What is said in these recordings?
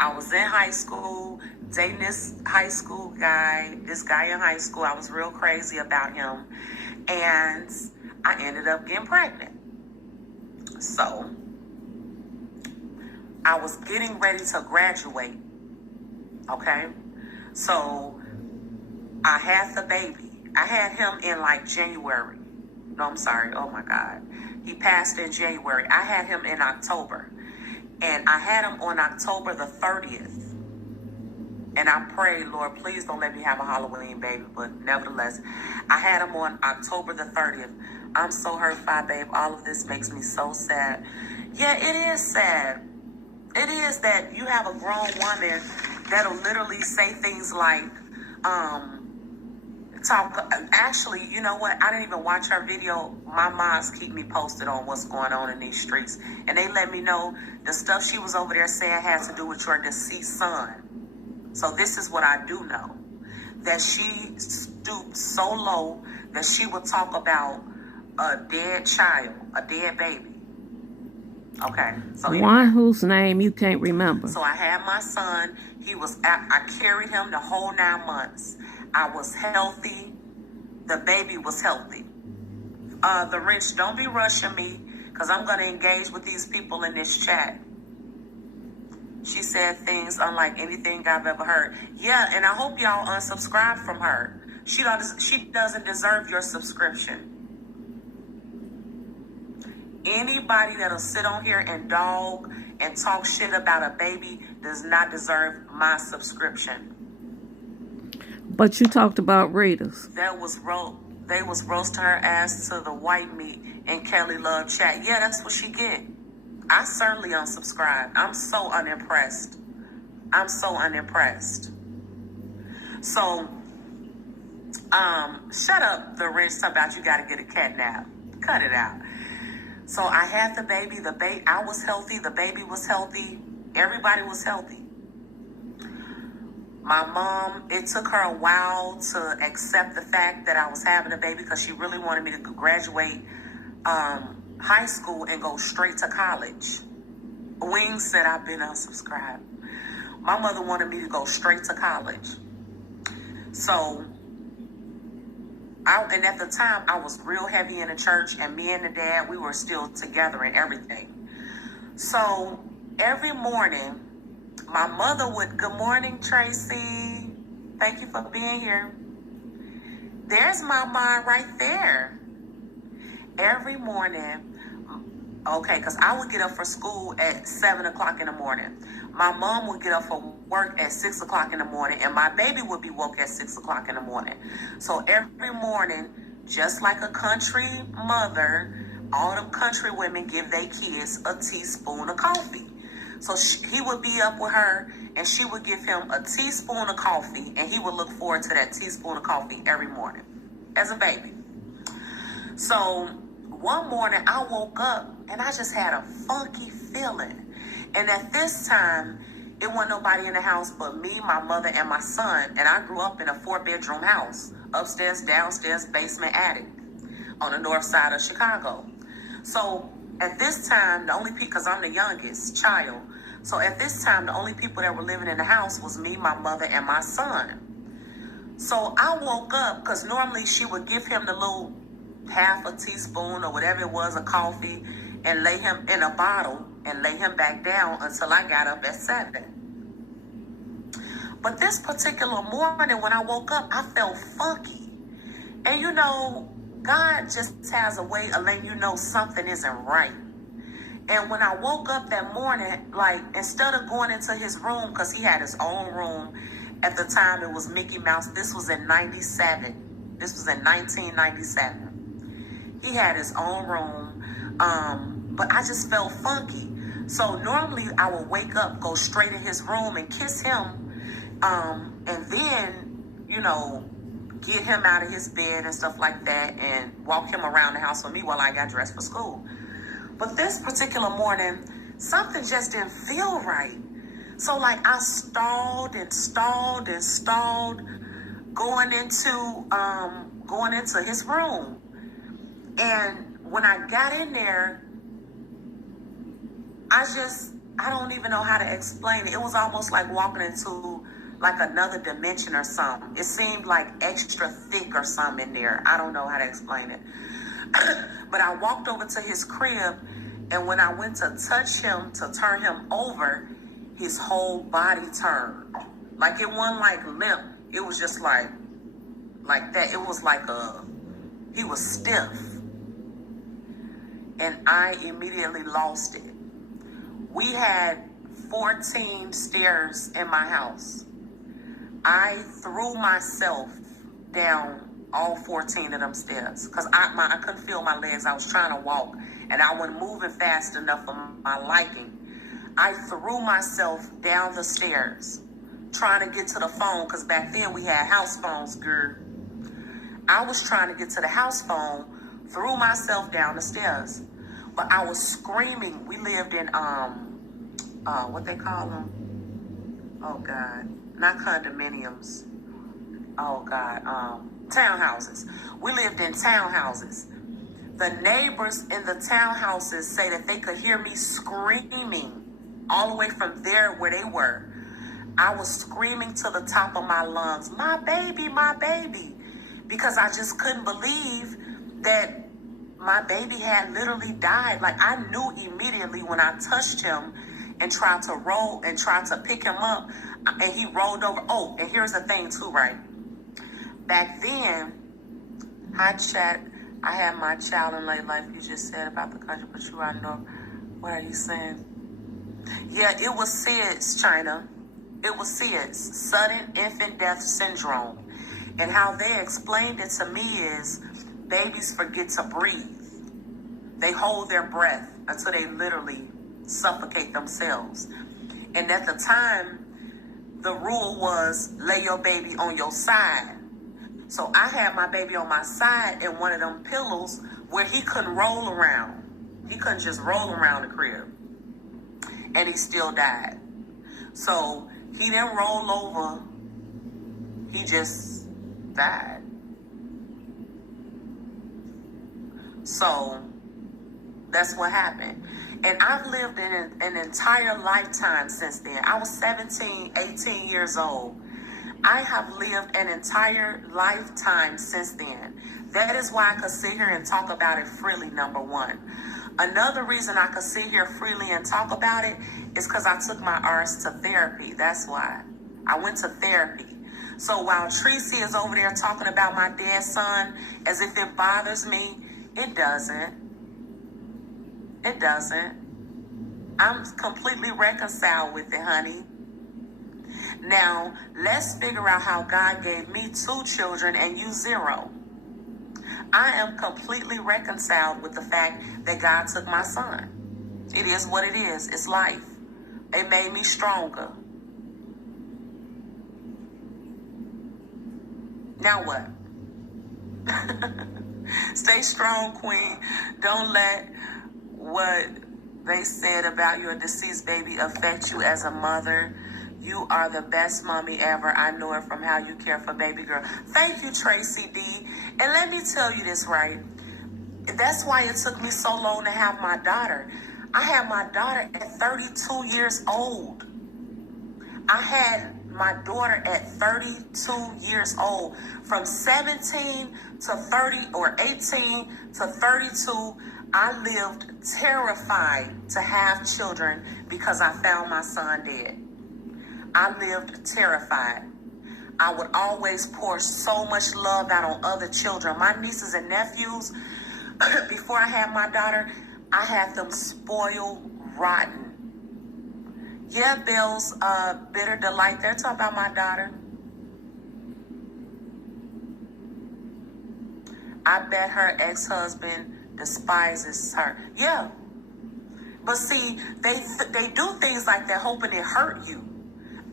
I was in high school, dating this high school guy, this guy in high school. I was real crazy about him. And I ended up getting pregnant. So I was getting ready to graduate. Okay. So I had the baby. I had him in like January. No, I'm sorry. Oh my God. He passed in January. I had him in October. And I had him on October the 30th. And I prayed, Lord, please don't let me have a Halloween baby. But nevertheless, I had him on October the 30th. I'm so hurt by, babe. All of this makes me so sad. Yeah, it is sad. It is that you have a grown woman that'll literally say things like, actually, you know what? I didn't even watch her video. My moms keep me posted on what's going on in these streets. And they let me know the stuff she was over there saying has to do with your deceased son. So this is what I do know. That she stooped so low that she would talk about a dead child, a dead baby. Okay. So anyway, one whose name you can't remember. So I had my son. I carried him the whole 9 months. I was healthy. The baby was healthy. The Wrench, don't be rushing me because I'm going to engage with these people in this chat. She said things unlike anything I've ever heard. Yeah, and I hope y'all unsubscribe from her. She doesn't deserve your subscription. Anybody that'll sit on here and dog and talk shit about a baby does not deserve my subscription. But you talked about Raiders. They was roasting her ass to the white meat in Kelly Love chat. Yeah, that's what she get. I certainly unsubscribed. I'm so unimpressed. So, shut up, the Wrench, talking about you gotta get a cat nap. Cut it out. So I had the baby. I was healthy. The baby was healthy. Everybody was healthy. My mom, it took her a while to accept the fact that I was having a baby because she really wanted me to graduate high school and go straight to college. Wings said I've been unsubscribed. My mother wanted me to go straight to college. So, and at the time, I was real heavy in the church, and me and the dad, we were still together and everything. So, every morning, my mother would, good morning, Tracy. Thank you for being here. There's my mom right there. Every morning, okay, because I would get up for school at 7 o'clock in the morning. My mom would get up for work at 6 o'clock in the morning, and my baby would be woke at 6 o'clock in the morning. So every morning, just like a country mother, all them country women give their kids a teaspoon of coffee. So he would be up with her, and she would give him a teaspoon of coffee, and he would look forward to that teaspoon of coffee every morning as a baby. So one morning, I woke up, and I just had a funky feeling. And at this time, it wasn't nobody in the house but me, my mother, and my son. And I grew up in a 4-bedroom house, upstairs, downstairs, basement, attic, on the north side of Chicago. So at this time, the only people, because I'm the youngest child, so at this time, the only people that were living in the house was me, my mother, and my son. So I woke up, because normally she would give him the little half a teaspoon or whatever it was of coffee and lay him in a bottle and lay him back down until I got up at 7. But this particular morning when I woke up, I felt funky. And you know, God just has a way of letting you know something isn't right. And when I woke up that morning, like, instead of going into his room, because he had his own room, at the time it was Mickey Mouse. This was in 97. This was in 1997. He had his own room, but I just felt funky. So normally I would wake up, go straight in his room and kiss him, and then, you know, get him out of his bed and stuff like that and walk him around the house with me while I got dressed for school. But this particular morning, something just didn't feel right. So like I stalled going into his room. And when I got in there, I don't even know how to explain it. It was almost like walking into like another dimension or something. It seemed like extra thick or something in there. I don't know how to explain it. But I walked over to his crib, and when I went to touch him, to turn him over, his whole body turned. Like it wasn't like limp. It was just like that. It was like he was stiff. And I immediately lost it. We had 14 stairs in my house. I threw myself down all 14 of them stairs because I couldn't feel my legs. I was trying to walk and I wasn't moving fast enough for my liking. I threw myself down the stairs trying to get to the phone because back then we had house phones, girl. I was trying to get to the house phone, threw myself down the stairs. But I was screaming. We lived in, what they call them? Oh, God. Not condominiums. Oh, God. Townhouses. We lived in townhouses. The neighbors in the townhouses say that they could hear me screaming all the way from there where they were. I was screaming to the top of my lungs, my baby, because I just couldn't believe that my baby had literally died. Like I knew immediately when I touched him and tried to pick him up, and he rolled over. Oh, and here's the thing too, right? Back then, hi chat, I had my child in late life. You just said about the country, but you already know. What are you saying? Yeah, it was SIDS, China. It was SIDS, sudden infant death syndrome. And how they explained it to me is babies forget to breathe. They hold their breath until they literally suffocate themselves. And at the time, the rule was lay your baby on your side. So I had my baby on my side in one of them pillows where he couldn't roll around. He couldn't just roll around the crib. And he still died. So he didn't roll over. He just died. So that's what happened. And I've lived in an entire lifetime since then. I was 17, 18 years old. I have lived an entire lifetime since then. That is why I could sit here and talk about it freely, number one. Another reason I could sit here freely and talk about it is because I took my arse to therapy. That's why. I went to therapy. So while Tracy is over there talking about my dead son as if it bothers me, it doesn't. It doesn't. I'm completely reconciled with it, honey. Now, let's figure out how God gave me 2 children and you 0. I am completely reconciled with the fact that God took my son. It is what it is. It's life. It made me stronger. Now what? Stay strong, Queen. Don't let what they said about your deceased baby affect you as a mother. You are the best mommy ever. I know it from how you care for baby girl. Thank you, Tracy D. And let me tell you this, right? That's why it took me so long to have my daughter. I had my daughter at 32 years old. I had my daughter at 32 years old. From 17 to 30 or 18 to 32, I lived terrified to have children because I found my son dead. I lived terrified. I would always pour so much love out on other children. My nieces and nephews, before I had my daughter, I had them spoiled rotten. Yeah, Bill's Bitter Delight, they're talking about my daughter. I bet her ex-husband despises her. Yeah. But see, they do things like that hoping it hurt you.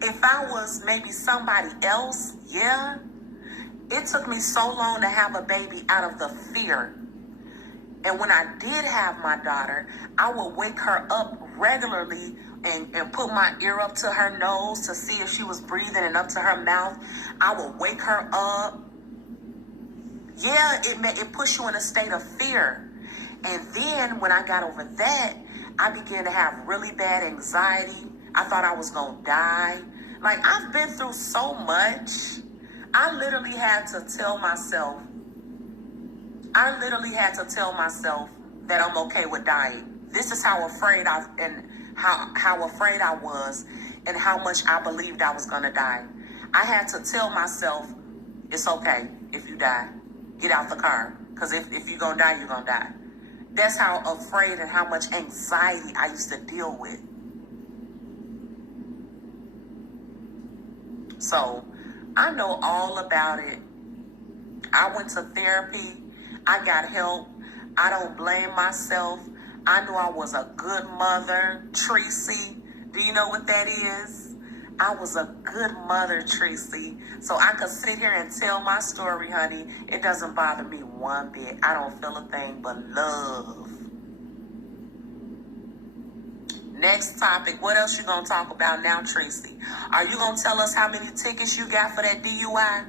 If I was maybe somebody else, yeah. It took me so long to have a baby out of the fear. And when I did have my daughter, I would wake her up regularly and put my ear up to her nose to see if she was breathing and up to her mouth. I would wake her up. Yeah, it pushed you in a state of fear. And then when I got over that, I began to have really bad anxiety. I thought I was going to die. Like, I've been through so much. I literally had to tell myself that I'm okay with dying. This is how afraid how afraid I was, and how much I believed I was gonna die. I had to tell myself, it's okay if you die. Get out the car. Because if you're gonna die, you're gonna die. That's how afraid and how much anxiety I used to deal with. So I know all about it. I went to therapy. I got help. I don't blame myself. I knew I was a good mother. Tracy, do you know what that is? I was a good mother, Tracy. So I could sit here and tell my story, honey. It doesn't bother me one bit. I don't feel a thing but love. Next topic. What else you gonna talk about now, Tracy? Are you gonna tell us how many tickets you got for that DUI?